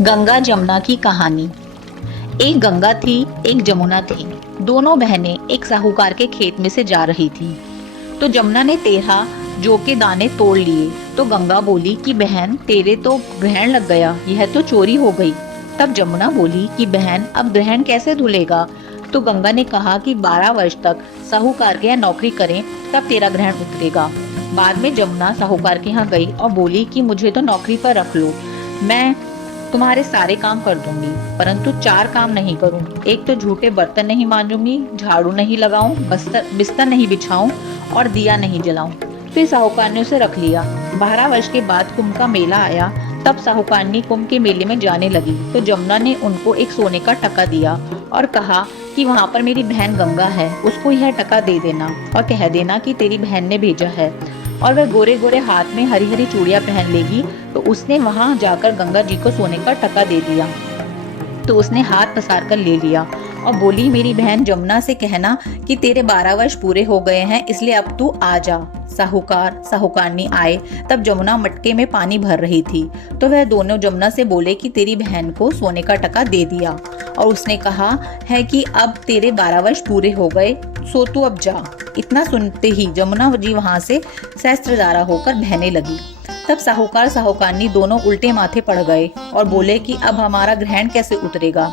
गंगा जमुना की कहानी। एक गंगा थी, एक जमुना थी। दोनों बहनें एक साहूकार के खेत में से जा रही थी। तो जमुना ने 13 जौ के दाने तोड़ लिए। तो गंगा बोली कि बहन, तेरे तो ग्रहण लग गया, यह तो चोरी हो गई। तब जमुना बोली कि बहन, अब ग्रहण कैसे धुलेगा। तो गंगा ने कहा कि 12 वर्ष तक साहूकार के यहाँ नौकरी करें, तब तेरा ग्रहण उतरेगा। बाद में जमुना साहूकार के यहाँ गई और बोली कि मुझे तो नौकरी पर रख लो, मैं तुम्हारे सारे काम कर दूंगी, परंतु 4 काम नहीं करूं। एक तो झूठे बर्तन नहीं मांजूंगी, झाड़ू नहीं लगाऊं, बिस्तर नहीं बिछाऊं और दिया नहीं जलाऊं। फिर साहूकार ने उसे रख लिया। 12 वर्ष के बाद कुंभ का मेला आया। तब साहूकारनी कुंभ के मेले में जाने लगी तो जमुना ने उनको एक सोने का टका दिया और कहा कि वहां पर मेरी बहन गंगा है, उसको यह टका दे देना और कह देना कि तेरी बहन ने भेजा है और वह गोरे गोरे हाथ में हरी हरी चूड़ियां पहन लेगी। तो उसने वहां जाकर गंगा जी को सोने का टका दे दिया। तो उसने हाथ पसार कर ले लिया और बोली, मेरी बहन जमुना से कहना कि तेरे 12 वर्ष पूरे हो गए हैं, इसलिए अब तू आ जा। साहूकार साहूकारनी आए। तब जमुना मटके में पानी भर रही थी। तो वह दोनों जमुना से बोले कि तेरी बहन को सोने का टका दे दिया और उसने कहा है कि अब तेरे 12 वर्ष पूरे हो गए, सो तू अब जा। इतना सुनते ही जमुना जी वहां से सहस्त्रधारा होकर बहने लगी। तब साहूकार साहूकारनी दोनों उल्टे माथे पड़ गए और बोले कि अब हमारा ग्रहण कैसे उतरेगा।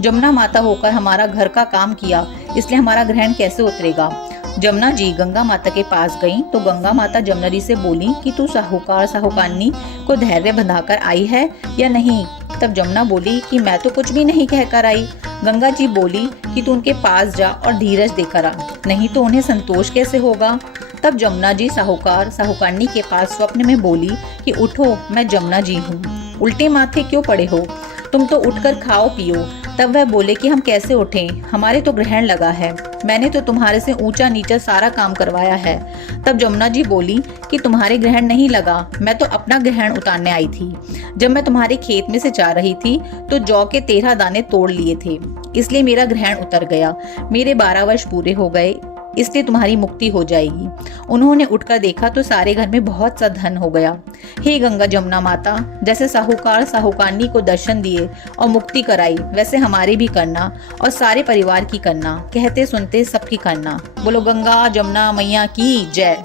जमुना माता होकर हमारा घर का काम किया, इसलिए हमारा ग्रहण कैसे उतरेगा। जमुना जी गंगा माता के पास गईं तो गंगा माता जमुना जी से बोली कि तू साहूकार साहूकारनी को धैर्य बंधाकर आई है या नहीं। तब जमुना बोली कि मैं तो कुछ भी नहीं कहकर आई। गंगा जी बोली कि तू उनके पास जा और धीरज देकर आ, नहीं तो उन्हें संतोष कैसे होगा। तब जमुना जी साहूकार साहूकारनी के पास स्वप्न में बोली कि उठो, मैं जमुना जी हूँ, उल्टे माथे क्यों पड़े हो, तुम तो उठकर खाओ पियो। तब वह बोले कि हम कैसे उठें, हमारे तो ग्रहण लगा है, मैंने तो तुम्हारे से ऊंचा नीचा सारा काम करवाया है। तब जमुना जी बोली कि तुम्हारे ग्रहण नहीं लगा, मैं तो अपना ग्रहण उतारने आई थी। जब मैं तुम्हारे खेत में से जा रही थी तो जौ के 13 दाने तोड़ लिए थे, इसलिए मेरा ग्रहण उतर गया। मेरे 12 वर्ष पूरे हो गए, इसलिए तुम्हारी मुक्ति हो जाएगी। उन्होंने उठकर देखा तो सारे घर में बहुत सा धन हो गया। हे गंगा जमुना माता, जैसे साहूकार साहूकारनी को दर्शन दिए और मुक्ति कराई, वैसे हमारे भी करना और सारे परिवार की करना, कहते सुनते सबकी करना। बोलो गंगा जमुना मैया की जय।